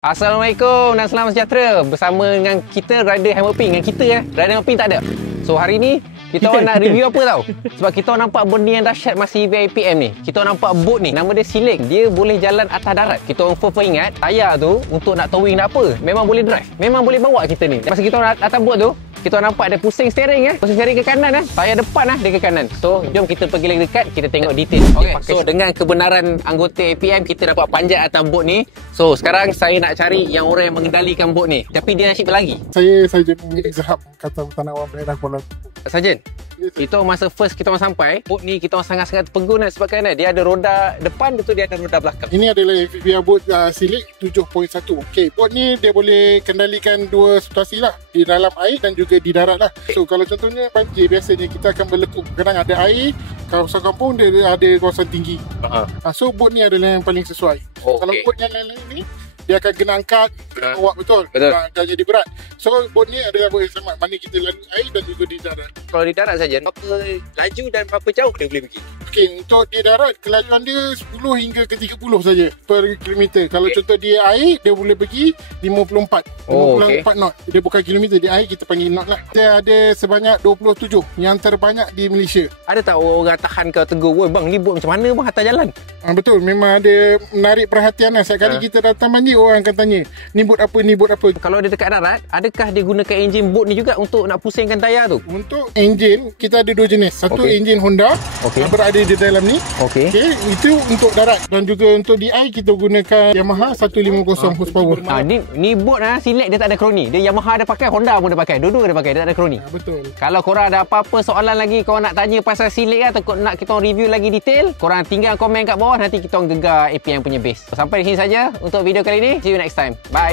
Assalamualaikum dan selamat sejahtera. Bersama dengan kita Rider Hammerping. Dengan kita Rider Hammerping tak ada. So hari ni kita orang nak review apa tau? Sebab kita orang nampak benda yang dahsyat masa VIPM ni. Kita orang nampak boat ni, nama dia Siling. Dia boleh jalan atas darat. Kita orang first ingat tayar tu untuk nak towing nak apa, memang boleh drive, memang boleh bawa kita ni. Masa kita orang atas boat tu, kita nampak ada pusing steering pusing steering ke kanan tayar depan dia ke kanan. So jom kita pergi lagi dekat, kita tengok detail. Okay, so dengan kebenaran anggota APM, kita dapat panjat atas boat ni. So sekarang saya nak cari yang orang yang mengendalikan boat ni, tapi dia nasib lagi. Saya Sarjan Izhab, Kata Tanawan Daerah Kuala. Sarjan, kita masa first kita orang sampai, boat ni kita orang sangat-sangat terpegun sebabkan dia ada roda depan, betul dia ada roda belakang. Ini adalah FPV boat Silik 7.1. Okey, boat ni dia boleh kendalikan dua situasi lah, di dalam air dan juga di darat lah. So kalau contohnya banjir, biasanya kita akan berlekuk. Kadang ada air, kawasan kampung dia ada kawasan tinggi. So boat ni adalah yang paling sesuai. Kalau boat yang lain-lain ni, dia akan kena angkat, bawa betul. Dan jadi berat. So boat ni adalah boat yang sama, mana kita lalui air dan juga di darat. Kalau di darat saja, berapa laju dan berapa jauh dia boleh pergi? Okey, untuk di darat kelajuan dia 10 hingga ke 30 saja per kilometer. Kalau contoh di air, dia boleh pergi 54 knot. Dia bukan kilometer, di air kita panggil knot lah. Dia ada sebanyak 27, yang terbanyak di Malaysia. Ada tak orang tahan kau tegur, "Woi bang, ni boat macam mana bang atas jalan?" Betul, memang ada menarik perhatian lah. Setiap kali kita datang mandi, orang akan tanya, ni boat apa, ni boat apa. Kalau dia dekat darat, adakah dia gunakan enjin boat ni juga untuk nak pusingkan tayar tu? Untuk enjin, kita ada dua jenis. Satu enjin Honda yang berada di dalam ni. Itu untuk darat. Dan juga untuk di air, kita gunakan Yamaha 150 horsepower. Ni boat Silik dia tak ada kroni. Dia Yamaha dia pakai, Honda pun dia pakai. Dua-dua dia pakai, dia tak ada kroni. Betul. Kalau korang ada apa-apa soalan lagi, korang nak tanya pasal Silik atau nak kita review lagi detail, korang tinggal komen kat bawah, nanti kita gegar APM punya base. Sampai di sini saja untuk video kali ini. See you next time. Bye.